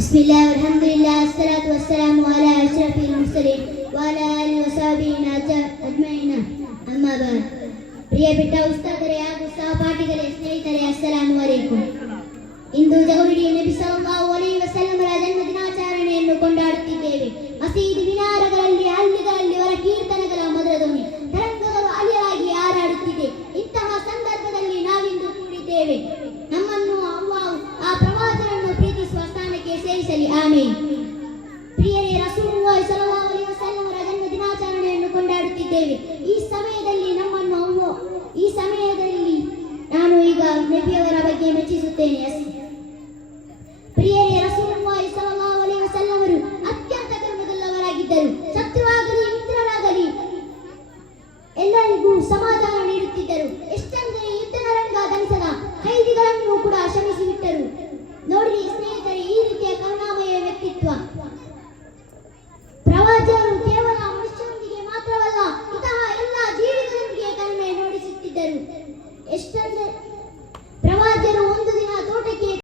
ಬಿಸ್ಮಿಲ್ಲಾಹ್ ಅಲ್ಹಮ್ದುಲಿಲ್ಲಾಹ್ ಅಸ್ಸಲಾತು ವಸ್ಸಲಾಮು ಅಲಾ ಅಶ್ರಫಿಲ್ ಮುರ್ಸಲೀನ್ ವಅಲಾ ಆಲಿಹಿ ವಸಹಬಿಹಿ ಅಜ್ಮഈನ್ ಅಮ್ಮಾ ಬಾದ್. ಪ್ರಿಯ ಬಿಟ್ಟ ಉಸ್ತಾದರೇ ಹಾಗೂ ಸಹಪಾಠಿಗಳೇ, ಸ್ನೇಹಿತರೆ, ಅಸ್ಸಲಾಮು ಅಲೈಕುಂ. ಇಂದು ಜಗವಿಡೀ ನಬಿ ಸಲ್ಲಲ್ಲಾಹು ಅಲೈಹಿ ವಸಲ್ಲಮರ ಜನ್ಮ ದಿನಾಚರಣೆಯನ್ನು ಕೊಂಡಾಡುತ್ತಿದ್ದೇವೆ. ಮಸೀದಿ ಮಿನಾರಗಳಲ್ಲಿ, ಹಳ್ಳಿಗಳಲ್ಲಿ ಅವರ ಕೀರ್ತನೆಗಳ ಮಧುರ ಧ್ವನಿ ತರಂಗಗಳು ಅಲೆಯಾಗಿ ಹಾರಾಡುತ್ತಿದೆ. ಇಂತಹ ಸಂದರ್ಭದಲ್ಲಿ ನಾವಿಂದು ಕೂಡಿದ್ದೇವೆ. ನಮ್ಮನ್ನು ಅಲ್ಲಾಹ್ ಆ ಪ್ರವಾದನನ್ನು ಪ್ರೀತಿಸುವ ಸ್ಥಾನಕ್ಕೆ ಸೇರಿಸಲಿ, ಆಮೀನ್. ಪ್ರಿಯರೇ, ರಸೂಲುಲ್ಲಾಹಿ ಸಲ್ಲಲ್ಲಾಹು ಅಲೈಹಿ ವಸಲ್ಲಮರ ಜನ್ಮ ದಿನಾಚರಣೆಯನ್ನು ಕೊಂಡಾಡುತ್ತಿದ್ದೇವೆ. ಈ ಸಮಯದಲ್ಲಿ ನಾನು ಈಗ ನಬಿಯವರ ಬಗ್ಗೆ ಮೆಚ್ಚಿಸುತ್ತೇನೆ. ಪ್ರಿಯರೇ, ರಸೂಲುಲ್ಲಾಹಿ ಸಲ್ಲಲ್ಲಾಹು ಅಲೈಹಿ ವಸಲ್ಲಮರು ಅತ್ಯಂತ ಕರುಣೆಯುಳ್ಳವರಾಗಿದ್ದರು. ಶತ್ರುವಾಗಲಿ ಮಿತ್ರರಾಗಲಿ ಎಲ್ಲರಿಗೂ ಸಮಾಧಾನ ನೀಡುತ್ತಿದ್ದರು. ಎಷ್ಟೆಂದರೆ ಯುದ್ಧದ ರಂಗ ಧರಿಸದ ಕೈದಿಗಳನ್ನು ಕೂಡ ಕ್ಷಮಿಸಿ ಬಿಟ್ಟರು. ನೋಡಿ ಸ್ನೇಹಿತರೆ, ಈ ರೀತಿಯ ಕರುಣಾಮಯ ವ್ಯಕ್ತಿತ್ವ. ಪ್ರವಾದಿಯರು ಕೇವಲ ಮನುಷ್ಯರೊಂದಿಗೆ ಮಾತ್ರವಲ್ಲ, ಇಂತಹ ಎಲ್ಲ ಜೀವಿಗಳೊಂದಿಗೆ ಕರುಣೆ ನೋಡಿಸುತ್ತಿದ್ದರು. ಎಷ್ಟೆಂದರೆ